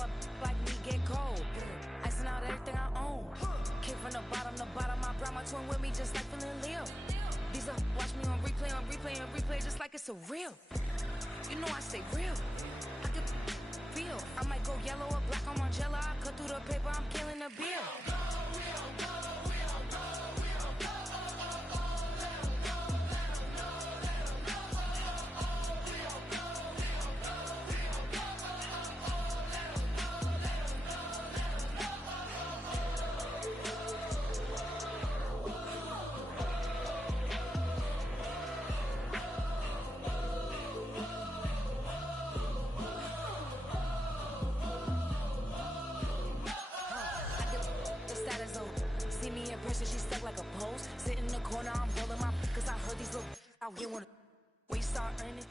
a like me get cold. Icing out everything I own. Came from the bottom, I brought my twin with me just like feeling Leo. These are watch me on replay, just like it's a real. You know I stay real. I can feel. I might go yellow or black on Margiela. I cut through the paper, I'm killing the bill. She stuck like a post. Sit in the corner, I'm rolling my cause I heard these little out here wanna we start earning.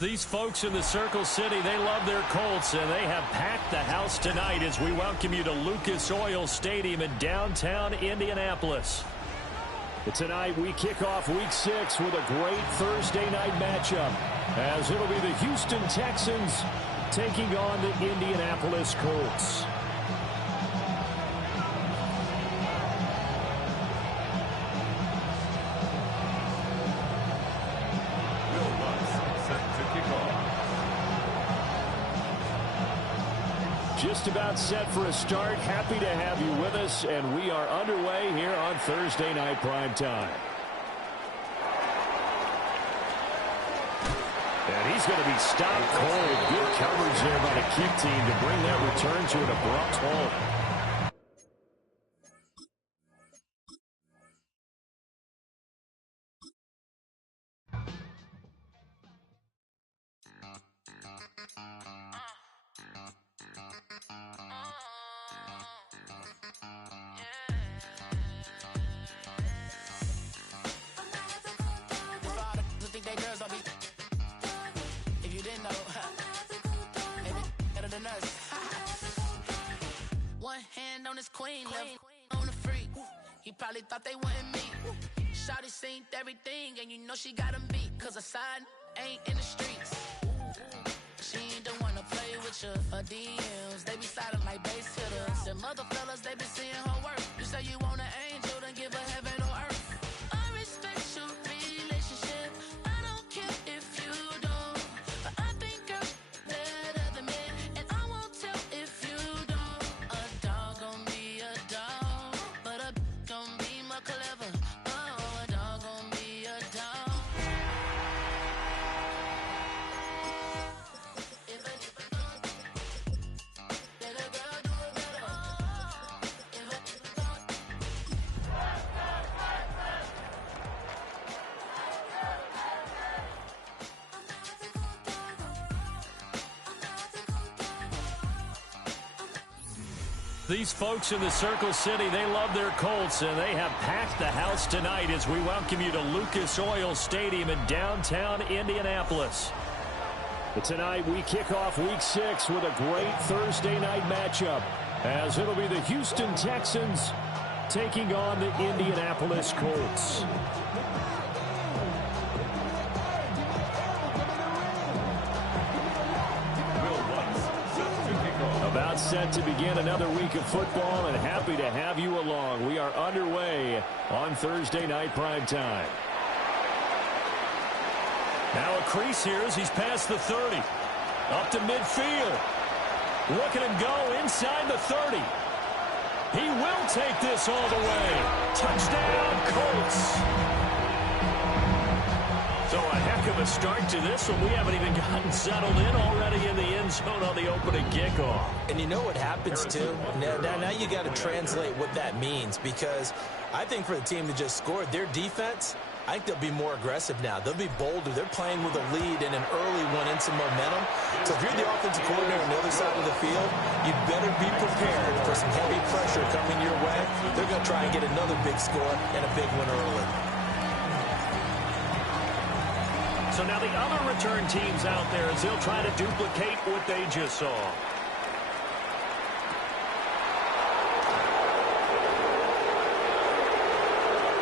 These folks in the Circle City, they love their Colts, and they have packed the house tonight as we welcome you to Lucas Oil Stadium in downtown Indianapolis. Tonight, we kick off Week 6 with a great Thursday night matchup, as it'll be the Houston Texans taking on the Indianapolis Colts. Just about set for a start. Happy to have you with us, and we are underway here on Thursday Night Prime Time. And he's going to be stopped cold. Good coverage there by the kick team to bring that return to an abrupt halt. One hand on his queen, left on the freak. He probably thought they wanted me. Shawty seen everything, and you know she got him beat. Cause her side ain't in the streets. She ain't the one to play with you. Her DMs, they be silent like bass hitters. And mother fellas, they be seeing her work. You say you want an angel, then give her heaven or earth. I respect your relationship. I don't care if you don't. But I think girls better than men. And I won't tell if you don't. A dog gon' be a dog, but a gon' be more clever. Oh, a dog gon' be a dog. These folks in the Circle City, they love their Colts, and they have packed the house tonight as we welcome you to Lucas Oil Stadium in downtown Indianapolis. But tonight we kick off Week 6 with a great Thursday night matchup, as it'll be the Houston Texans taking on the Indianapolis Colts. About set to begin another week of football, and happy to have you along. We are underway on Thursday Night Prime Time. Now a crease here as he's past the 30. Up to midfield. Look at him go inside the 30. He will take this all the way. Touchdown, Colts. So a heck of a start to this one. We haven't even gotten settled in, already in the end zone on the opening kickoff. And you know what happens, too? Now you got to translate what that means, because I think for the team that just scored, their defense, I think they'll be more aggressive now. They'll be bolder. They're playing with a lead and an early one and some momentum. So if you're the offensive coordinator on the other side of the field, you better be prepared for some heavy pressure coming your way. They're going to try and get another big score and a big one early. So now the other return teams out there as they'll try to duplicate what they just saw.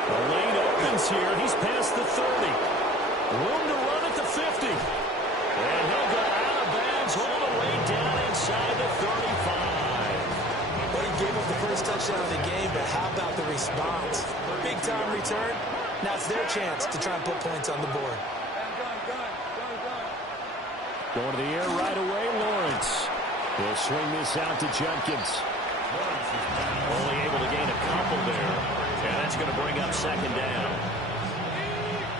The lane opens here. He's past the 30. Room to run at the 50. And he'll go out of bounds all the way down inside the 35. Well, he gave up the first touchdown of the game, but how about the response? Big-time return. Now it's their chance to try and put points on the board. Going to the air right away, Lawrence. He'll swing this out to Judkins. Only able to gain a couple there. And that's going to bring up second down.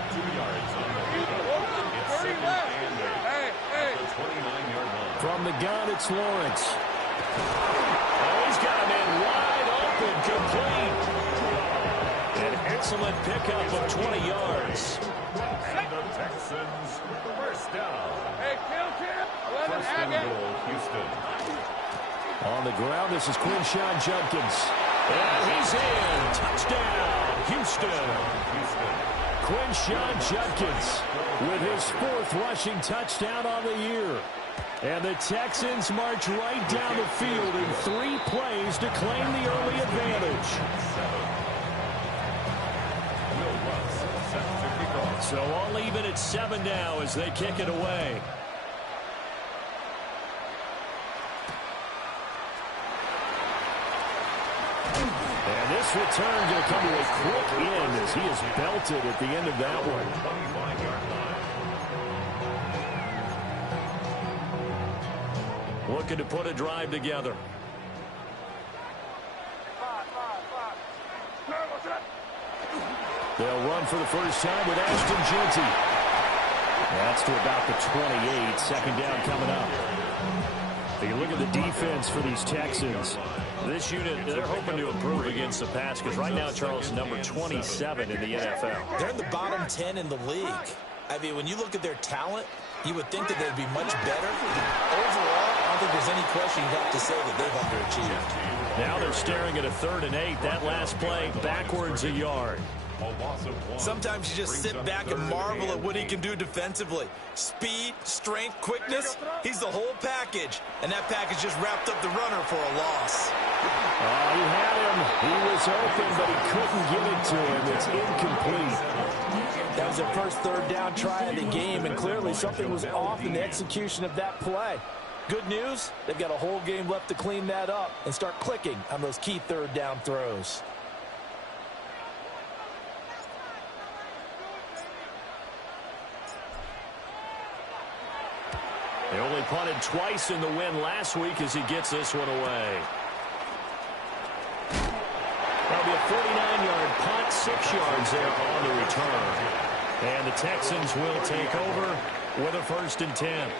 2 yards on the field. It's second and 8. The 29-yard line. From the gun, it's Lawrence. Oh, he's got him in wide open, complete. An excellent pickup of 20 yards. And the Texans, first down. First and goal, Houston. On the ground, this is Quinshawn Judkins. And he's in. Touchdown, Houston. Quinshawn Judkins with his 4th rushing touchdown on the year. And the Texans march right down the field in 3 plays to claim the early advantage. So all even at 7 now as they kick it away. And this return going to come to a quick end as he is belted at the end of that one. 25-yard line. looking to put a drive together. They'll run for the first time with Ashton Jeanty. That's to about the 28. Second down coming up. If you look at the defense for these Texans, this unit, they're hoping to improve against the pass because right now, Charles, number 27 in the NFL. They're in the bottom 10 in the league. I mean, when you look at their talent, you would think that they'd be much better. Overall, I don't think there's any question you'd have to say that they've underachieved. Now they're staring at a 3rd and 8. That last play, backwards a yard. Sometimes you just sit back and marvel at what he can do defensively. Speed, strength, quickness, he's the whole package. And that package just wrapped up the runner for a loss. Oh, he had him. He was open, but he couldn't get it to him. It's incomplete. That was their first 3rd down try of the game, and clearly something was off in the execution of that play. Good news, they've got a whole game left to clean that up and start clicking on those key 3rd down throws. They only punted twice in the win last week as he gets this one away. That'll be a 49-yard punt, 6 yards there on the return. And the Texans will take over with a 1st and 10.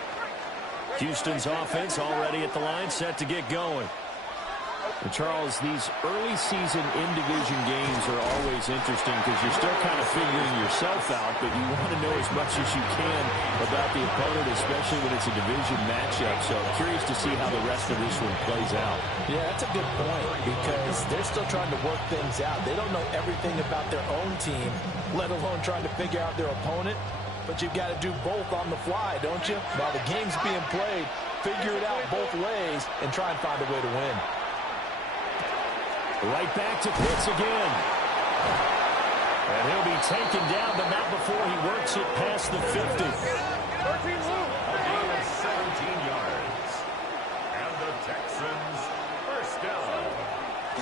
Houston's offense already at the line, set to get going. And Charles, these early season in-division games are always interesting because you're still kind of figuring yourself out, but you want to know as much as you can about the opponent, especially when it's a division matchup. So I'm curious to see how the rest of this one plays out. Yeah, that's a good point because they're still trying to work things out. They don't know everything about their own team, let alone trying to figure out their opponent. But you've got to do both on the fly, don't you? While the game's being played, figure it out both ways and try and find a way to win. Right back to Pitts again. And he'll be taken down, but not before he works it past the 50. A gain of 17 yards. And the Texans first down.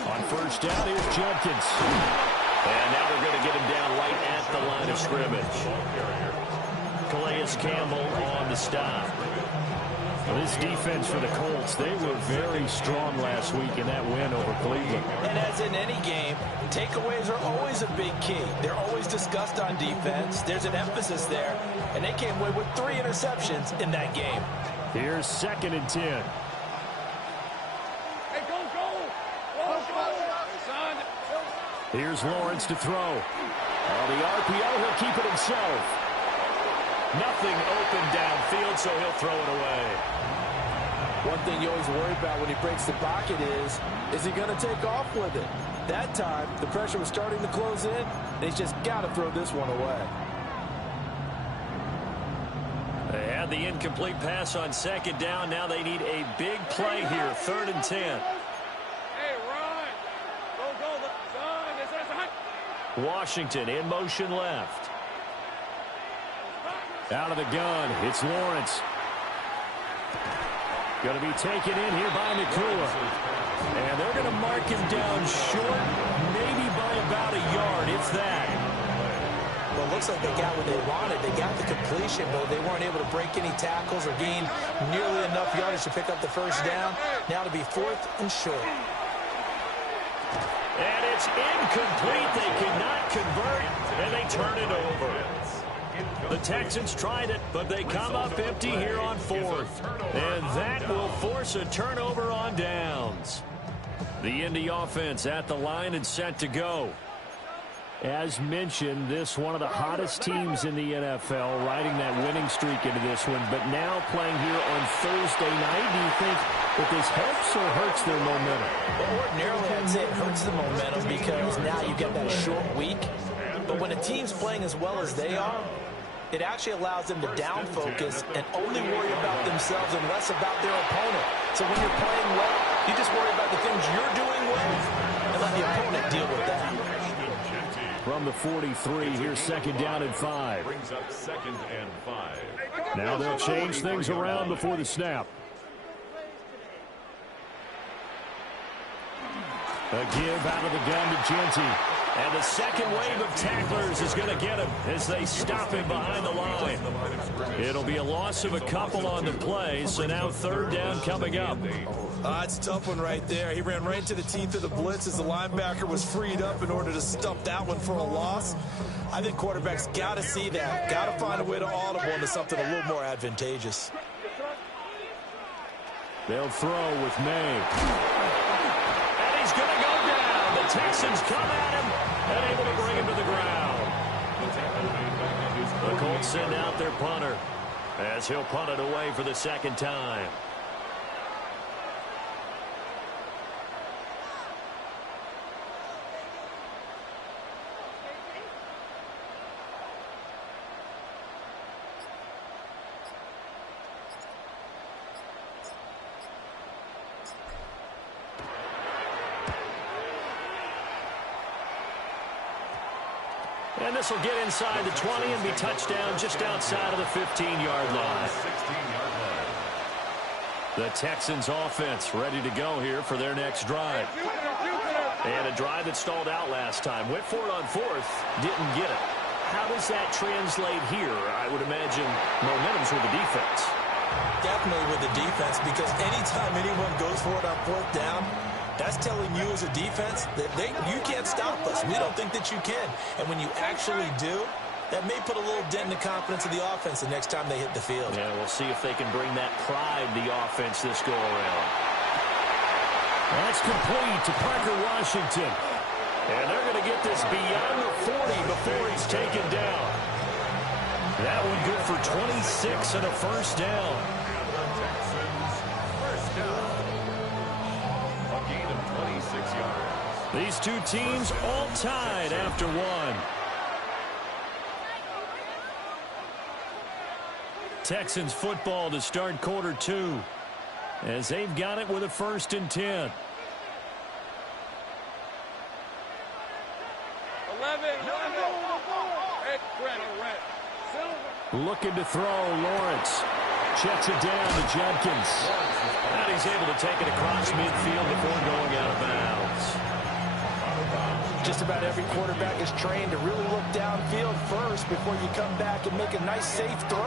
On first down, here's Jenkins. And now they're going to get him down right at the line of scrimmage. Calais Campbell on the stop. Well, this defense for the Colts, they were very strong last week in that win over Cleveland. And as in any game, takeaways are always a big key. They're always discussed on defense. There's an emphasis there, and they came away with 3 interceptions in that game. Here's 2nd and 10. Hey, go, go! Go, son! Here's Lawrence to throw. On the RPO, he'll keep it himself. Nothing open downfield, so he'll throw it away. One thing you always worry about when he breaks the pocket is he going to take off with it? That time, the pressure was starting to close in, and he's just got to throw this one away. They had the incomplete pass on 2nd down. Now they need a big play here, 3rd and 10. Hey, run! Go, go, son! It's a Washington in motion left. Out of the gun, it's Lawrence. Going to be taken in here by Nakua. And they're going to mark him down short, maybe by about a yard, if that. Well, it looks like they got what they wanted. They got the completion, but they weren't able to break any tackles or gain nearly enough yardage to pick up the first down. Now to be 4th and short. And it's incomplete. They cannot convert, and they turn it over. The Texans tried it, but they come up empty here on 4th. And that will force a turnover on downs. The Indy offense at the line and set to go. As mentioned, this one of the hottest teams in the NFL, riding that winning streak into this one, but now playing here on Thursday night. Do you think that this helps or hurts their momentum? Well, ordinarily, I'd say it hurts the momentum because now you get that short week. But when a team's playing as well as they are, it actually allows them to down focus and only worry about themselves and less about their opponent. So when you're playing well, you just worry about the things you're doing well and let the opponent deal with that. From the 43, here's 2nd down and 5. Brings up 2nd and 5. Now they'll change things around before the snap. A give out of the gun to Jeanty. And the second wave of tacklers is going to get him as they stop him behind the line. It'll be a loss of a couple on the play, so now third down coming up. It's a tough one right there. He ran right into the teeth of the blitz as the linebacker was freed up in order to stuff that one for a loss. I think quarterbacks got to see that. Got to find a way to audible into something a little more advantageous. They'll throw with May. And he's going to go down. The Texans come at him and able to bring him to the ground. The Colts send out their punter as he'll punt it away for the second time. And this will get inside the 20 and be touchdown just outside of the 15-yard line. The Texans offense ready to go here for their next drive. And a drive that stalled out last time. Went for it on fourth, didn't get it. How does that translate here? I would imagine momentum's with the defense. Definitely with the defense, because anytime anyone goes for it on fourth down, that's telling you as a defense that you can't stop us. We don't think that you can. And when you actually do, that may put a little dent in the confidence of the offense the next time they hit the field. Yeah, we'll see if they can bring that pride to the offense this go-around. That's complete to Parker Washington. And they're going to get this beyond the 40 before he's taken down. That one good for 26 and a first down. These two teams all tied after one. Texans football to start quarter two as they've got it with a 1st and 10. 11. Hey, Brett. Looking to throw, Lawrence. Checks it down to Judkins. And he's able to take it across midfield before going out of bounds. Just about every quarterback is trained to really look downfield first before you come back and make a nice, safe throw.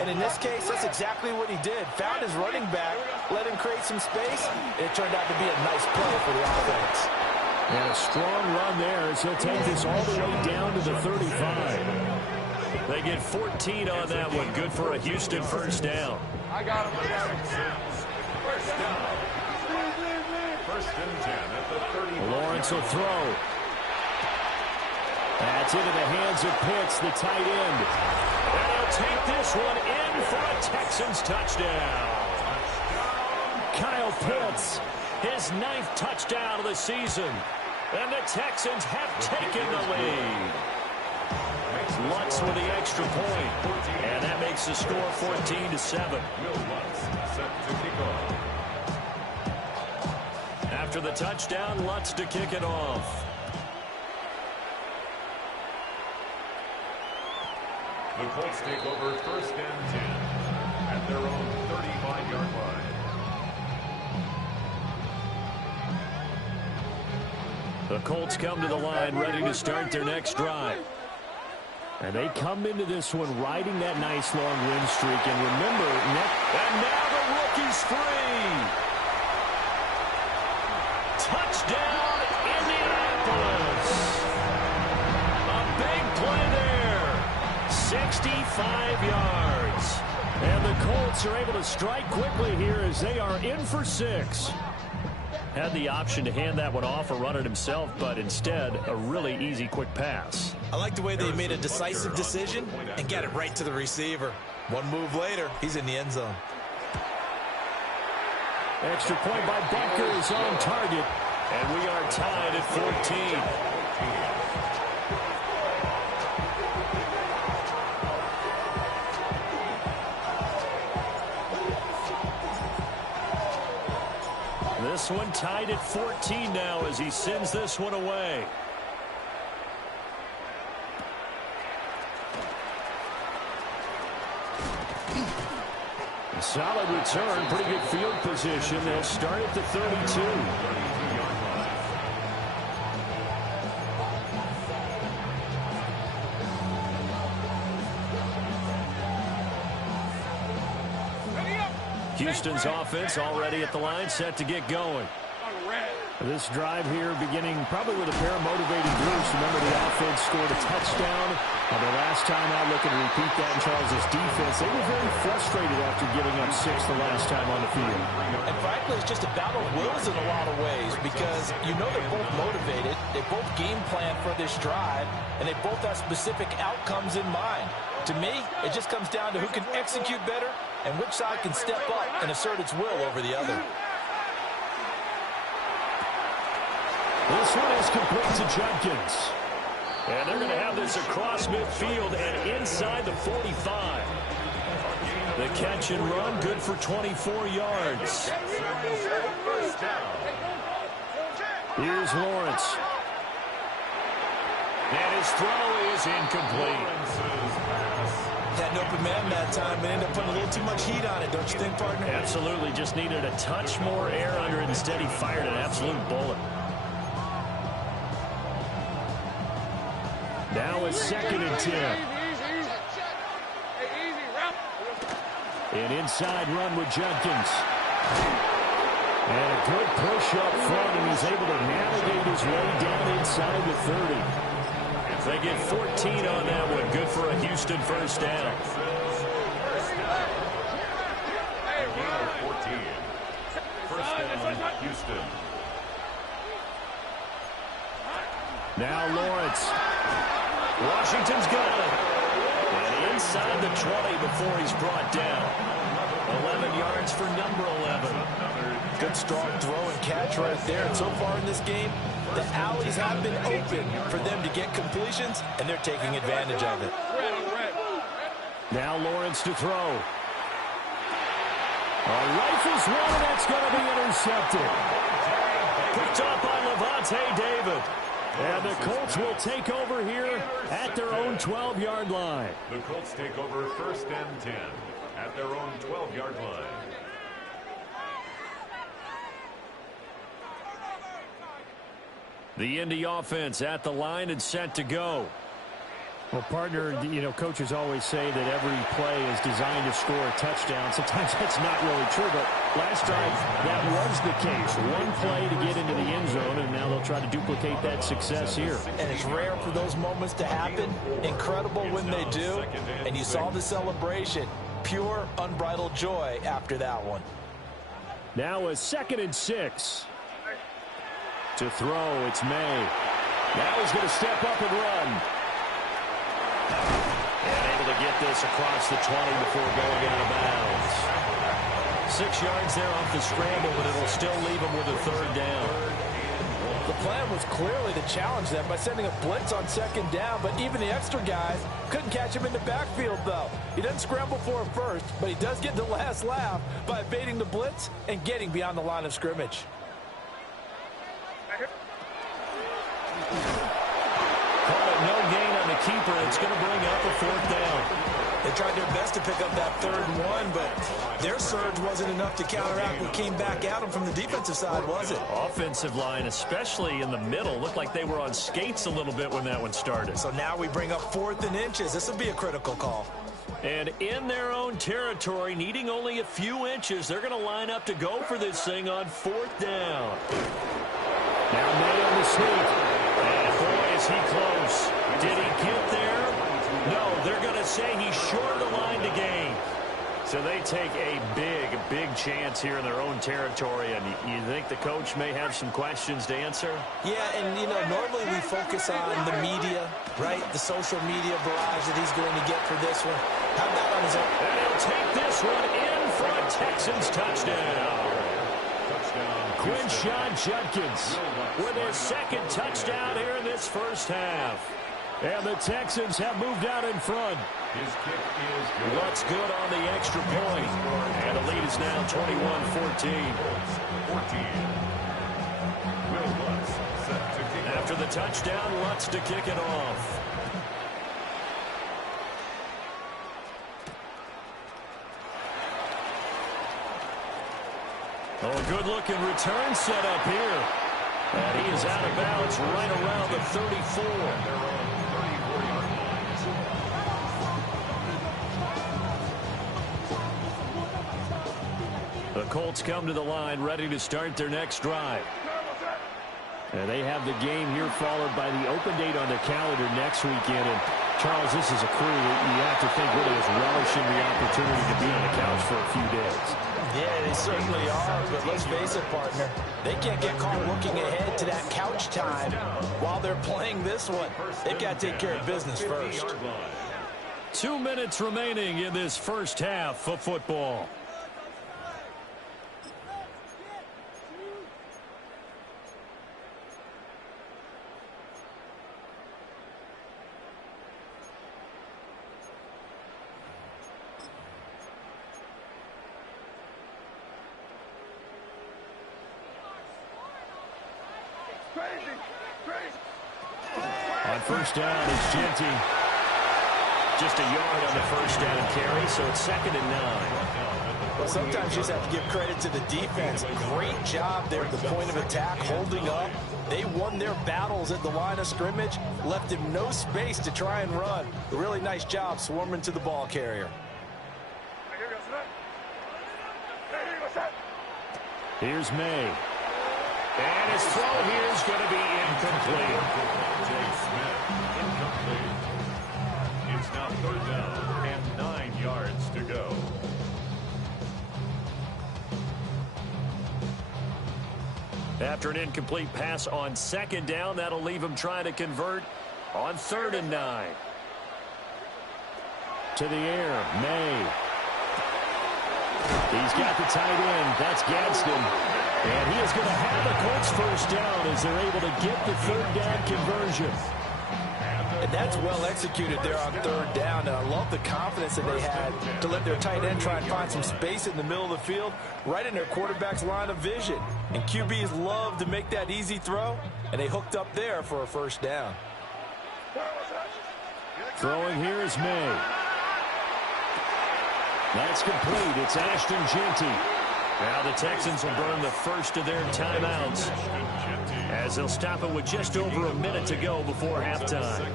And in this case, that's exactly what he did. Found his running back, let him create some space. It turned out to be a nice play for the offense. And a strong run there as he'll take this all the way down to the 35. They get 14 on that one. Good for a Houston first down. I got him. First down. 1st and 10 at the 30. Lawrence will throw. That's into the hands of Pitts, the tight end. And he'll take this one in for a Texans touchdown. Kyle Pitts, his 9th touchdown of the season. And the Texans have taken the lead. Lutz with the extra point. And that makes the score 14-7. After the touchdown, Lutz to kick it off. The Colts take over 1st and 10 at their own 35-yard line. The Colts come to the line ready to start their next drive. And they come into this one riding that nice long win streak. And remember, and now the rookie's free. Touchdown, Indianapolis. A big play there. 65 yards. And the Colts are able to strike quickly here as they are in for 6. Had the option to hand that one off or run it himself, but instead, a really easy, quick pass. I like the way they made a decisive decision and got it right to the receiver. One move later, he's in the end zone. Extra point by Butker is on target, and we are tied at 14. This one tied at 14 now as he sends this one away. A solid return, pretty good field position. They'll start at the 32. Houston's offense already at the line, set to get going. This drive here beginning probably with a pair of motivated groups. Remember, the offense scored a touchdown. The last time out, looking to repeat that in Charles' defense. They were very frustrated after giving up 6 the last time on the field. And frankly, it's just a battle of wills in a lot of ways because you know they're both motivated. They both game plan for this drive, and they both have specific outcomes in mind. To me, it just comes down to who can execute better and which side can step up and assert its will over the other. This one is complete to Judkins. And they're going to have this across midfield and inside the 45. The catch and run, good for 24 yards. Here's Lawrence. And his throw is incomplete. Had an open man that time and ended up putting a little too much heat on it, don't you think, partner? Absolutely, just needed a touch more air under it. Instead, he fired an absolute bullet. Now a 2nd and 10. An inside run with Judkins. And a good push up front, and he's able to navigate his way down inside the 30. They get 14 on that one. Good for a Houston first down. 14. First down, Houston. Now Lawrence. Washington's got it. And inside the 20 before he's brought down. 11 yards for number 11. Good strong throw and catch right there. And so far in this game, the alleys have been open for them to get completions, and they're taking advantage of it. Now Lawrence to throw. Rifles one, and that's going to be intercepted. Picked up by Levante David. And the Colts will take over here at their own 12-yard line. The Colts take over first and 10 at their own 12-yard line. The Indy offense at the line and set to go. Well, partner, you know, coaches always say that every play is designed to score a touchdown. Sometimes that's not really true, but last drive that was the case. One play to get into the end zone, and now they'll try to duplicate that success here. And it's rare for those moments to happen. Incredible when they do. And you saw the celebration. Pure, unbridled joy after that one. Now a 2nd and 6. To throw, it's May. Now he's going to step up and run. And able to get this across the 20 before going out of bounds. 6 yards there off the scramble, but it'll still leave him with a 3rd down. The plan was clearly to challenge them by sending a blitz on 2nd down, but even the extra guys couldn't catch him in the backfield, though. He doesn't scramble for him first, but he does get the last laugh by evading the blitz and getting beyond the line of scrimmage. No gain on the keeper. It's going to bring up a 4th down. They tried their best to pick up that 3rd and 1, but their surge wasn't enough to counteract what came back at them from the defensive side, was it? Offensive line, especially in the middle, looked like they were on skates a little bit when that one started. So now we bring up 4th and inches. This will be a critical call. And in their own territory, needing only a few inches, they're going to line up to go for this thing on 4th down. Now May on the sneak. And boy, is he close. Did he get there? No, they're going to say he's short of the line to gain. So they take a big chance here in their own territory. And you think the coach may have some questions to answer? Yeah, and, you know, normally we focus on the media, right? The social media barrage that he's going to get for this one. How about on his own? And he'll take this one in for a Texans touchdown. Quinshon Judkins with their 2nd touchdown here in this first half. And the Texans have moved out in front. His kick is good. What's good on the extra point? And the lead is now 21-14. 14. Will Lutz set to kick After the touchdown, Lutz to kick it off. Oh, a good-looking return set up here. And he is out of bounds right around the 34. Colts come to the line, ready to start their next drive. And they have the game here followed by the open date on their calendar next weekend. And Charles, this is a crew that you have to think really is relishing the opportunity to be on the couch for a few days. Yeah, they certainly are, but let's face it, partner. They can't get caught looking ahead to that couch time while they're playing this one. They've got to take care of business first. 2 minutes remaining in this first half of football. On first down is Genty. Just a yard on the first down carry, so it's 2nd and 9. Well, sometimes you just have to give credit to the defense. Great job there at the point of attack, holding up. They won their battles at the line of scrimmage, left him no space to try and run. A really nice job swarming to the ball carrier. Here's May. And his throw here is going to be incomplete. Jay Smith, incomplete. It's now 3rd down and 9 yards to go. After an incomplete pass on 2nd down, that'll leave him trying to convert on 3rd and 9. To the air, May. He's got the tight end. That's Gadsden. And he is going to have the Colts first down as they're able to get the 3rd down conversion. And that's well executed there on 3rd down. And I love the confidence that they had to let their tight end try and find some space in the middle of the field, right in their quarterback's line of vision. And QBs love to make that easy throw, and they hooked up there for a first down. Throwing here is May. That's complete. It's Ashton Genty. Now the Texans will burn the first of their timeouts as they'll stop it with just over a minute to go before halftime.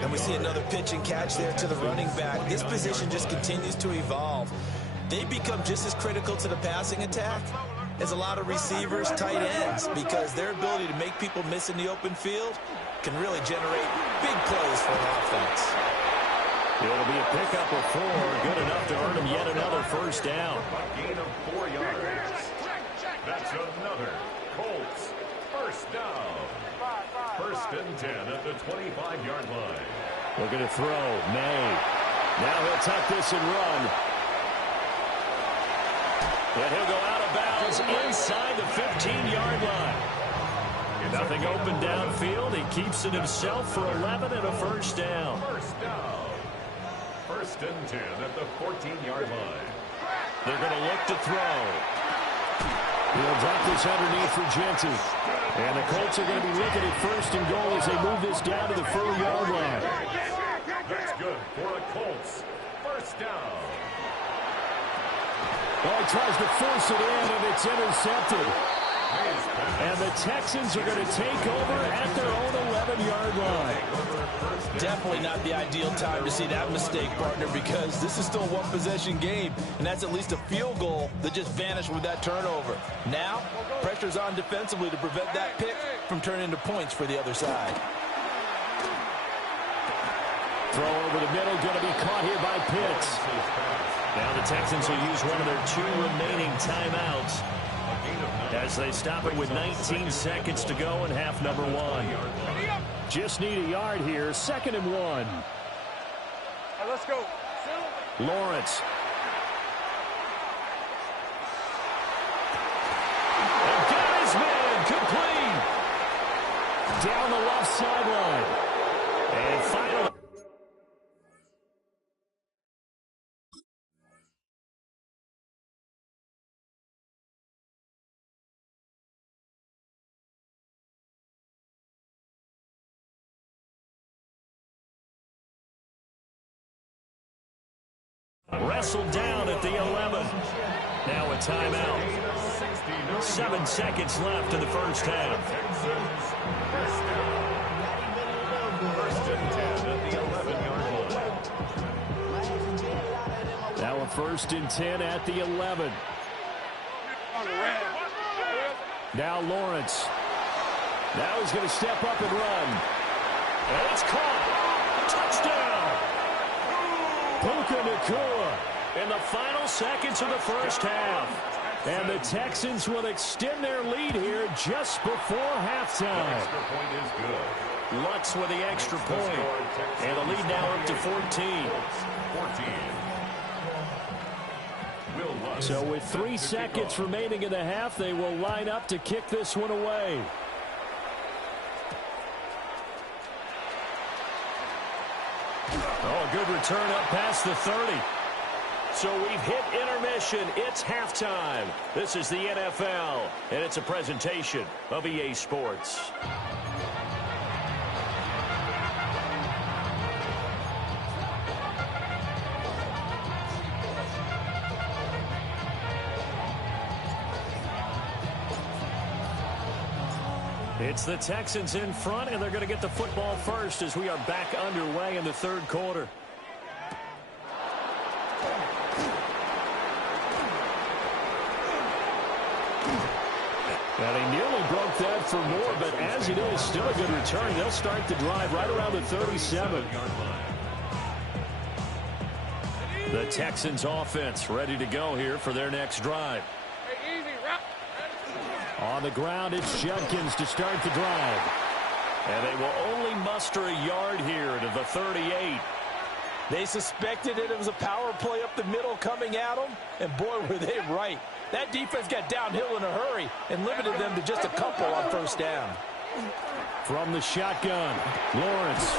And we see another pitch and catch there to the running back. This position just continues to evolve. They become just as critical to the passing attack as a lot of receivers, tight ends, because their ability to make people miss in the open field can really generate big plays for an offense. It'll be a pickup of 4, good enough to earn him yet another first down. A gain of 4 yards. That's another Colts first down. 1st and 10 at the 25-yard line. Looking to throw, May. Now he'll tuck this and run. And he'll go out of bounds inside the 15-yard line. Nothing open downfield. He keeps it himself for 11 and a first down. First down. 1st and 10 at the 14-yard line. They're going to look to throw. He'll drop this underneath for Genty. And the Colts are going to be looking at 1st and goal as they move this down to the 4-yard line. That's good for a Colts first down. Oh, he tries to force it in, and it's intercepted. And the Texans are going to take over at their own 11-yard line. Definitely not the ideal time to see that mistake, partner, because this is still a one-possession game, and that's at least a field goal that just vanished with that turnover. Now, pressure's on defensively to prevent that pick from turning into points for the other side. Throw over the middle, going to be caught here by Pitts. Now the Texans will use one of their 2 remaining timeouts as they stop it with 19 seconds to go in half number 1. Just need a yard here, 2nd and 1. Right, let's go. Lawrence. And got his man complete. Down the left sideline. And finally. Wrestled down at the 11. Now a timeout. 7 seconds left in the first half. First and 10 at the 11-yard line. Now a 1st and 10 at the 11. Now Lawrence. Now he's going to step up and run. And it's caught. Touchdown. Puka Nacua in the final seconds of the first half. And the Texans will extend their lead here just before halftime. Extra point is good. Lutz with the extra point. And the lead now up to 14. 14. So with 3 seconds remaining in the half, they will line up to kick this one away. Oh, a good return up past the 30. So we've hit intermission. It's halftime. This is the NFL, and it's a presentation of EA Sports. It's the Texans in front, and they're going to get the football first as we are back underway in the third quarter. Now, they nearly broke that for more, but as it is, still a good return. They'll start the drive right around the 37-yard line. The Texans offense ready to go here for their next drive. On the ground, it's Judkins to start the drive. And they will only muster a yard here to the 38. They suspected it was a power play up the middle coming at them, and boy, were they right. That defense got downhill in a hurry and limited them to just a couple on first down. From the shotgun, Lawrence.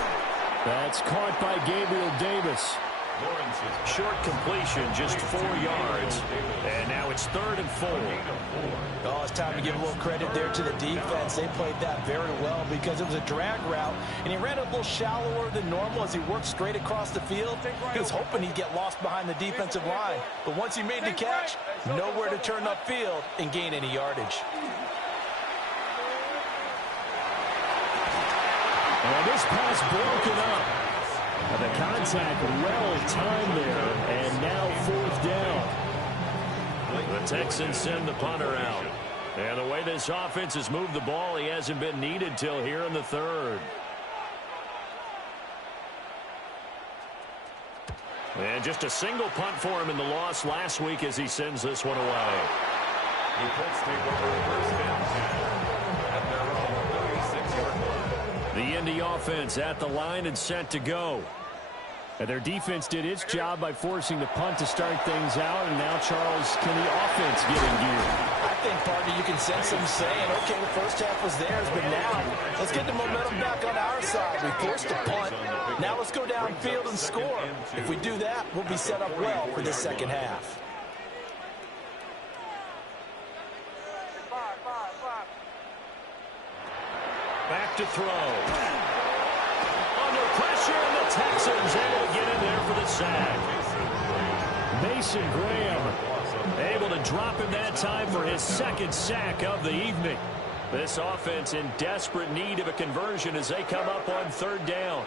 That's caught by Gabriel Davis. Lawrence's short completion, just 4 yards. And now it's 3rd and 4. Oh, it's time to give a little credit there to the defense. They played that very well because it was a drag route, and he ran a little shallower than normal as he worked straight across the field. He was hoping he'd get lost behind the defensive line, but once he made the catch, nowhere to turn upfield and gain any yardage. And this pass broken up. And the contact well timed there, and now 4th down. The Texans send the punter out. And the way this offense has moved the ball, he hasn't been needed till here in the 3rd. And just a single punt for him in the loss last week as he sends this one away. The Colts take over first and 10 at their own 36-yard line. The Indy offense at the line and set to go. And their defense did its job by forcing the punt to start things out, and now, Charles, can the offense get in gear? I think, partner, you can sense them saying, okay, the first half was theirs, but now let's get the momentum back on our side. We forced a punt. Now let's go downfield and score. If we do that, we'll be set up well for this second half. Back to throw. Under pressure, and the Texans able to get in there for the sack. Mason Graham Able to drop him that time for his 2nd sack of the evening. This offense in desperate need of a conversion as they come up on 3rd down.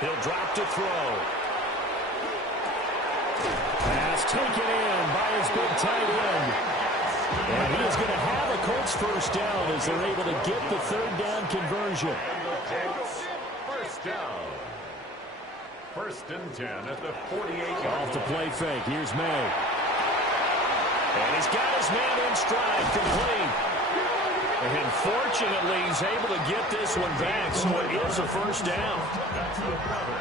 He'll drop to throw. Pass taken in by his big tight end. And he is going to have a Colts first down as they're able to get the 3rd down conversion. First down. 1st and 10 at the 48-yard line. Off the play fake. Here's May. And he's got his man in stride, complete. And fortunately, he's able to get this one back, so it is a 1st down.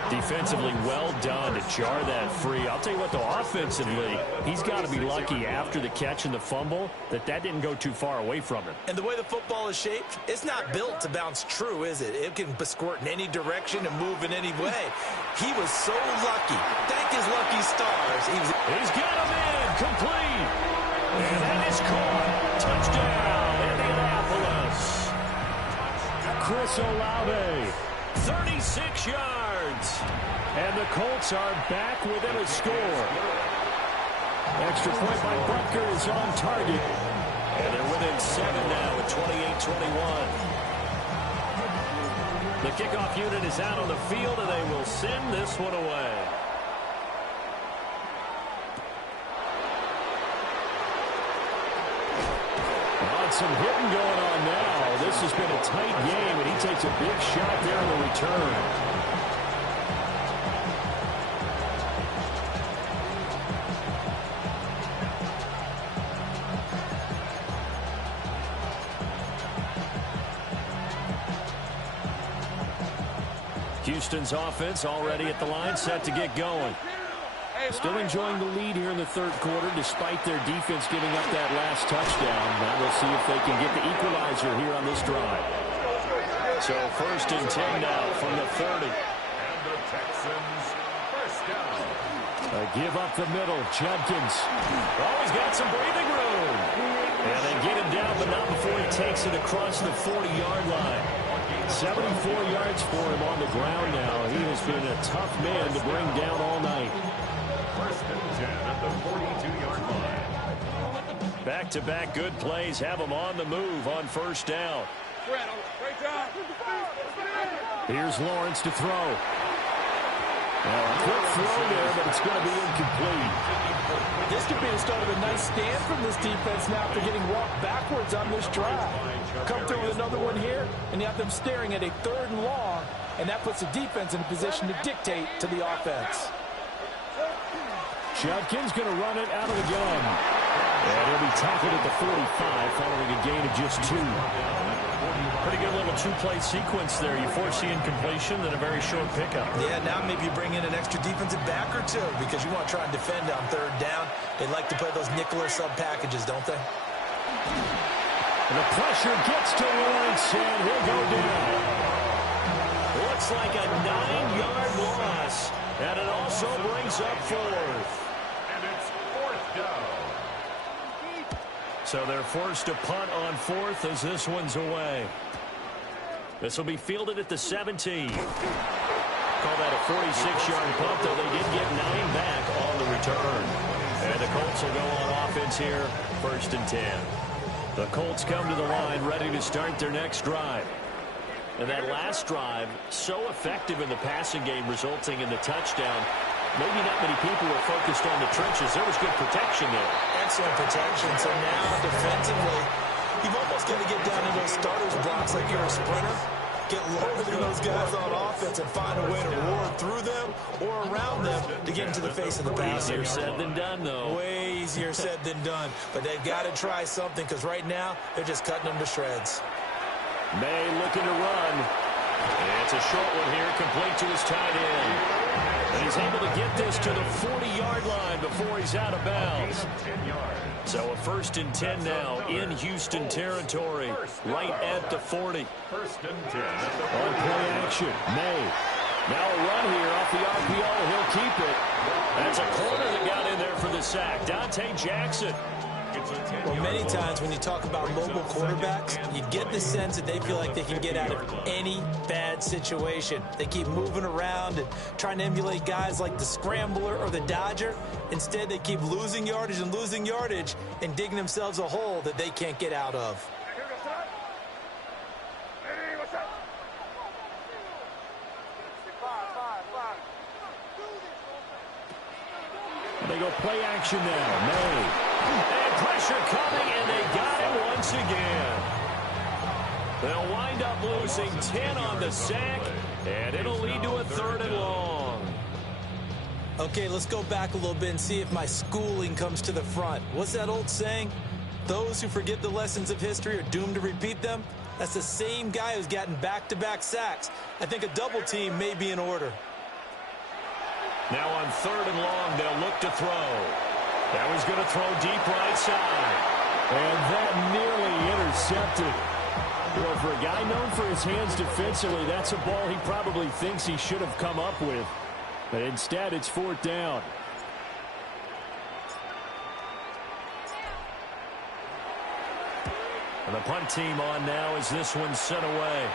Defensively well done to jar that free. I'll tell you what, though, offensively, he's got to be lucky after the catch and the fumble that didn't go too far away from him. And the way the football is shaped, it's not built to bounce true, is it? It can squirt in any direction and move in any way. He was so lucky. Thank his lucky stars. He's got him in, complete. And that is caught. Touchdown, Indianapolis. Chris Olave. 36 yards. And the Colts are back within a score. Extra point by Butker is on target. And they're within 7 now at 28-21. The kickoff unit is out on the field, and they will send this one away. Some hitting going on now. This has been a tight game, and he takes a big shot there in the return. Houston's offense already at the line, set to get going. Still enjoying the lead here in the third quarter, despite their defense giving up that last touchdown. Now we'll see if they can get the equalizer here on this drive. So 1st and 10 now from the 30. And the Texans first down. Give up the middle. Judkins. Oh, he's got some breathing room. And they get him down, but not before he takes it across the 40-yard line. 74 yards for him on the ground now. He has been a tough man to bring down all night. 1st and 10 at the 42-yard line. Back-to-back good plays have him on the move on 1st down. Here's Lawrence to throw. Now, a quick throw there, but it's going to be incomplete. This could be the start of a nice stand from this defense now after getting walked backwards on this drive. Come through with another one here, and you have them staring at a 3rd and long, and that puts the defense in a position to dictate to the offense. Judkins going to run it out of the gun. And he'll be tackled at the 45 following a gain of just 2. Pretty good little two-play sequence there. You foresee incompletion, then a very short pickup. Yeah, now maybe you bring in an extra defensive back or two because you want to try and defend on 3rd down. They like to play those nickel or sub packages, don't they? And the pressure gets to Lawrence, and he'll go down. Looks like a 9-yard loss, and it also brings up 4th. And it's 4th down. So they're forced to punt on 4th as this one's away. This will be fielded at the 17. Call that a 46-yard punt, though they did get 9 back on the return. And the Colts will go on offense here, 1st and 10. The Colts come to the line ready to start their next drive. And that last drive, so effective in the passing game, resulting in the touchdown. Maybe not many people were focused on the trenches. There was good protection there. Excellent protection. So now, defensively, you've almost got to get down to those starters blocks like you're a sprinter. Get lower than those guys on offense and find a way to roar through them or around them to get into the face of the passer. Easier said than done, though. Way easier said than done. But they've got to try something because right now, they're just cutting them to shreds. May looking to run. And it's a short one here, complete to his tight end. And he's able to get this to the 40-yard line before he's out of bounds. So a 1st and 10 now in Houston territory, right at the 40. 1st and 10 at the On play action, May. Now a run here off the RPO. He'll keep it. That's a corner that got in there for the sack. Dante Jackson. Well, many times when you talk about mobile quarterbacks, you get the sense that they feel like they can get out of any bad situation. They keep moving around and trying to emulate guys like the Scrambler or the Dodger. Instead, they keep losing yardage and digging themselves a hole that they can't get out of. They go play action now. May. And pressure coming, and they got him once again. They'll wind up losing 10 on the sack, and it'll lead to a 3rd and long. Okay, let's go back a little bit and see if my schooling comes to the front. What's that old saying? Those who forget the lessons of history are doomed to repeat them. That's the same guy who's gotten back-to-back sacks. I think a double team may be in order. Now on 3rd and long, they'll look to throw. That was going to throw deep right side. And that nearly intercepted. Well, for a guy known for his hands defensively, that's a ball he probably thinks he should have come up with. But instead, it's 4th down. And the punt team on now as this one's sent away.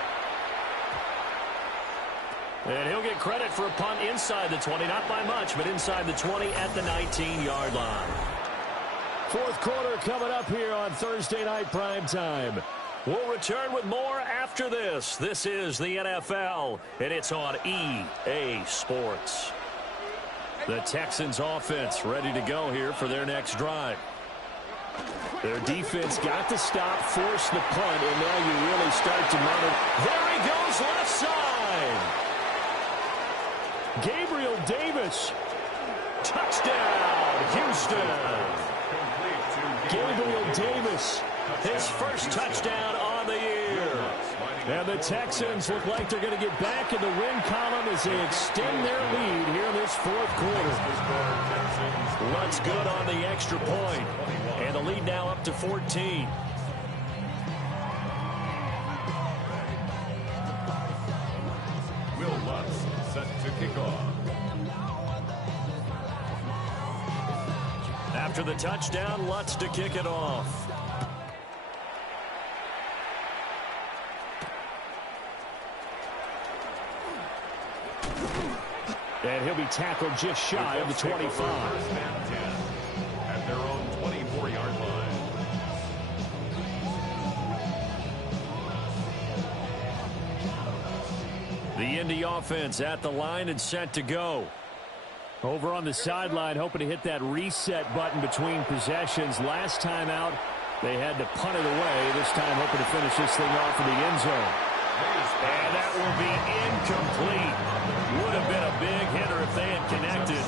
And he'll get credit for a punt inside the 20, not by much, but inside the 20 at the 19-yard line. 4th quarter coming up here on Thursday Night Prime Time. We'll return with more after this. This is the NFL, and it's on EA Sports. The Texans offense ready to go here for their next drive. Their defense got to stop, force the punt, and now you really start to monitor. There he goes, left side. Gabriel Davis. Touchdown, Houston. Gabriel Davis, his first touchdown on the year. And the Texans look like they're going to get back in the win column as they extend their lead here in this fourth quarter. Lutz good on the extra point. And the lead now up to 14. Will Lutz set to kick off. After the touchdown, Lutz to kick it off. And he'll be tackled just shy of the 25. First and 10 at their own 24-yard line. The Indy offense at the line and set to go. Over on the sideline, hoping to hit that reset button between possessions. Last time out, they had to punt it away. This time, hoping to finish this thing off in the end zone. And that will be incomplete. Would have been a big hitter if they had connected.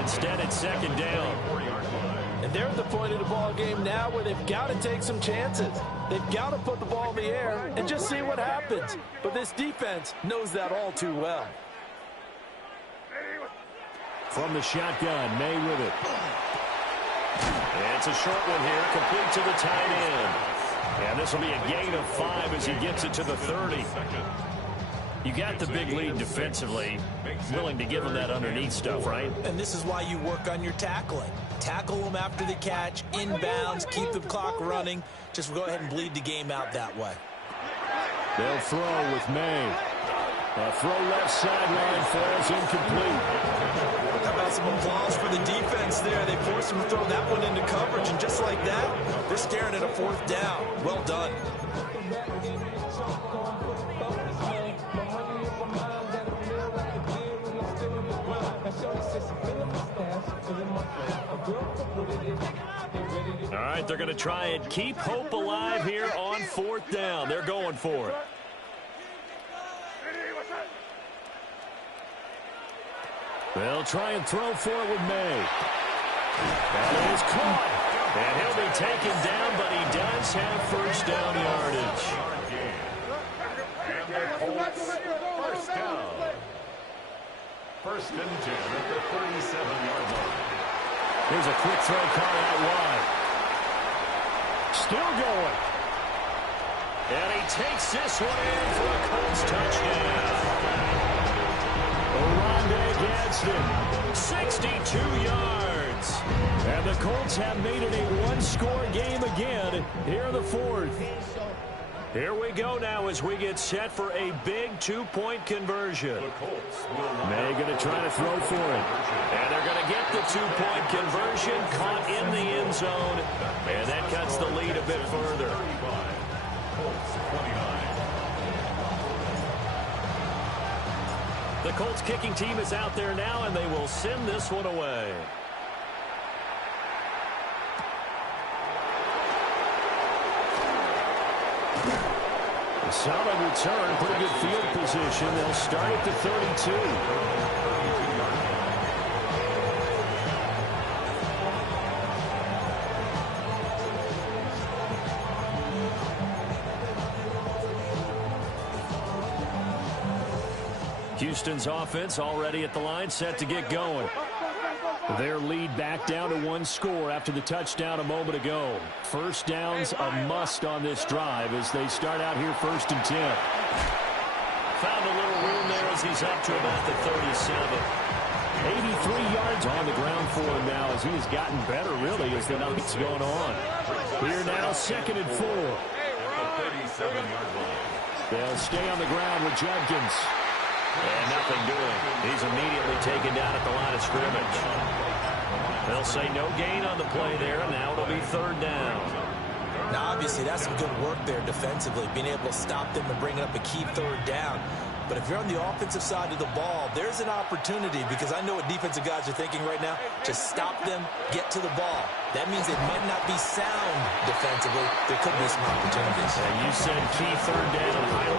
Instead, it's second down. And they're at the point of the ball game now where they've got to take some chances. They've got to put the ball in the air and just see what happens. But this defense knows that all too well. From the shotgun, May with it. And it's a short one here, complete to the tight end. And this will be a gain of 5 as he gets it to the 30. You got the big lead defensively, willing to give him that underneath stuff, right? And this is why you work on your tackling. Tackle them after the catch, inbounds, keep the clock running. Just go ahead and bleed the game out that way. They'll throw with May. A throw left sideline, falls incomplete. How about some applause for the defense there? They forced him to throw that one into coverage, and just like that, they're staring at a fourth down. Well done. All right, they're going to try and keep hope alive here on fourth down. They're going for it. They'll try and throw for it with May. That is caught. And he'll be taken down, but he does have first down yardage. And the Colts, first down. First and 10 at the 37-yard line. Here's a quick throw caught out wide. Still going. And he takes this one in for a Colts touchdown. Gadsden, 62 yards. And the Colts have made it a one-score game again here in the fourth. Here we go now as we get set for a big two-point conversion. May going to try to throw for it. And they're going to get the two-point conversion, caught in the end zone. And that cuts the lead a bit further. The Colts kicking team is out there now, and they will send this one away. A solid return, pretty good field position. They'll start at the 32. Houston's offense already at the line, set to get going. Their lead back down to one score after the touchdown a moment ago. First down's a must on this drive as they start out here first and 10. Found a little room there as he's up to about the 37. 83 yards on the ground for him now as he has gotten better, really, as the night's going on. Here now, second and 4. They'll stay on the ground with Judkins. And nothing doing. He's immediately taken down at the line of scrimmage. They'll say no gain on the play there, and now it'll be third down. Now, obviously, that's some good work there defensively, being able to stop them and bring up a key third down. But if you're on the offensive side of the ball, there's an opportunity, because I know what defensive guys are thinking right now. Just stop them, get to the ball. That means it might not be sound defensively. There could be some opportunities. And you said key third down.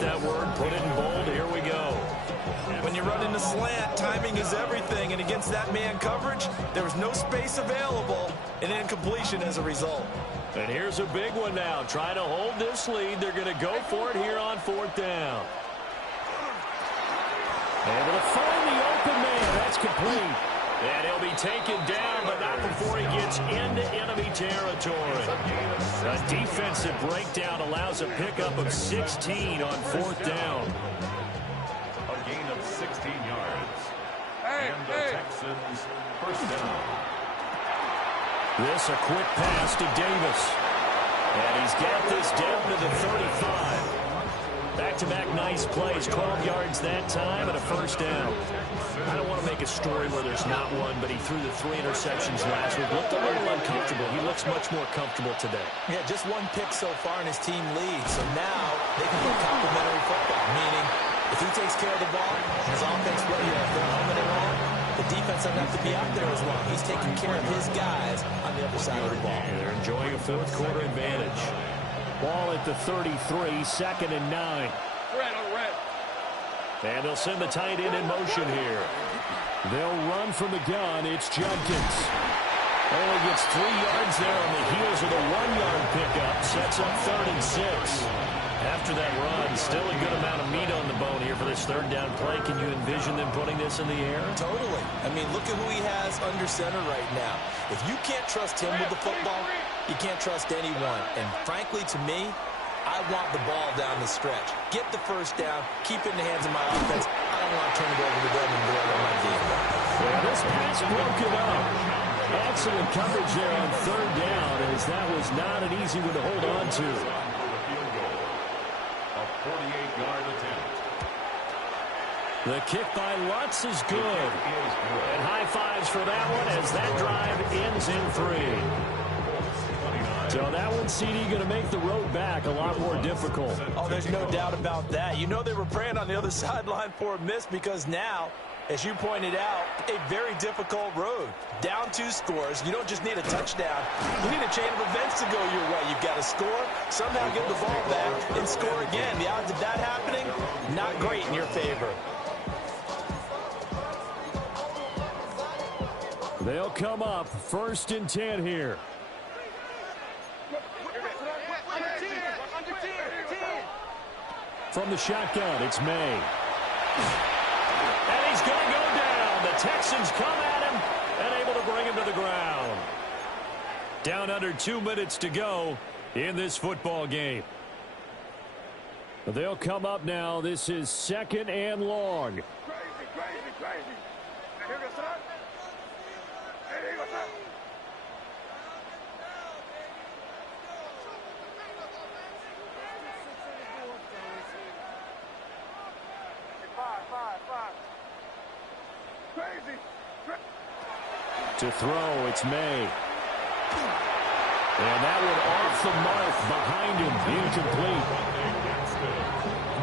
That word, put it in bold. Here we go. When you run into slant, timing is everything, and against that man coverage, there was no space available, and incompletion as a result. And here's a big one now. Trying to hold this lead. They're going to go for it here on fourth down. Able to find the open man. That's complete. And he'll be taken down, but not before he gets into enemy territory. A defensive breakdown allows a pickup of 16 on fourth down. A gain of 16 yards. And the Texans first down. This a quick pass to Davis. And he's got this down to the 35. Back-to-back nice plays, 12 yards that time, and a first down. I don't want to make a story where there's not one, but he threw the 3 interceptions last week. Looked a little uncomfortable. He looks much more comfortable today. Yeah, just one pick so far, and his team leads. So now they can play complimentary football, meaning if he takes care of the ball, his offense, whether they're helmet or on, the defense doesn't have to be out there as long. He's taking care of his guys on the other side of the ball. They're enjoying a fourth quarter advantage. Ball at the 33, 2nd and 9. And they'll send the tight end in motion here. They'll run from the gun. It's Judkins. Only gets 3 yards there on the heels of the 1-yard pickup. Sets up 3rd and 6. After that run, still a good amount of meat on the bone here for this third down play. Can you envision them putting this in the air? Totally. I mean, look at who he has under center right now. If you can't trust him with the football, you can't trust anyone. And frankly, to me, I want the ball down the stretch. Get the first down. Keep it in the hands of my offense. I don't want to turn it over to them and throw it on my defense. Well, this pass broken up. Excellent coverage there on third down, as that was not an easy one to hold on to. A 48-yard attempt. The kick by Lutz is good. And high fives for that one as that drive ends in 3. So that one, CD, going to make the road back a lot more difficult. Oh, there's no doubt about that. You know they were praying on the other sideline for a miss, because now, as you pointed out, a very difficult road. Down 2 scores. You don't just need a touchdown. You need a chain of events to go your way. You've got to score, somehow get the ball back, and score again. The odds of that happening, not great in your favor. They'll come up 1st and 10 here. From the shotgun, it's May. And he's going to go down. The Texans come at him and able to bring him to the ground. Down under 2 minutes to go in this football game. They'll come up now. This is 2nd and long. Crazy. Here goes son. Hey, what's up? Five. Crazy. To throw, it's May. And that one off the mark behind him, incomplete.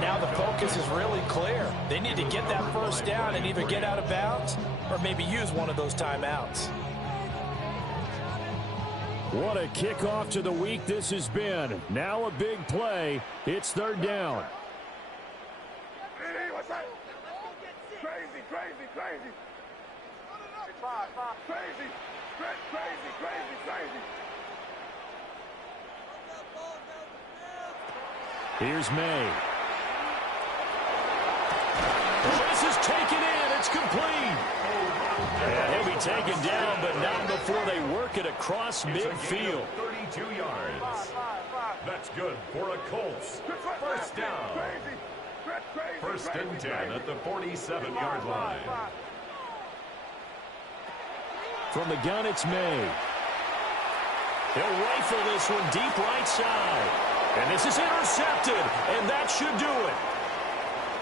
Now the focus is really clear. They need to get that first down and either get out of bounds or maybe use one of those timeouts. What a kickoff to the week this has been. Now a big play. It's 3rd down. Hey, what's that? Crazy. Five. Crazy. Here's May. This is taken in, it's complete. And he'll be taken down, but not before they work it across midfield. 32 yards. That's good for a Colts first down. First and 10 at the 47-yard line. From the gun, it's May. He'll rifle this one deep right side. And this is intercepted, and that should do it.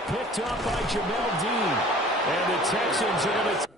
Picked up by Jamel Dean. And the Texans are going to...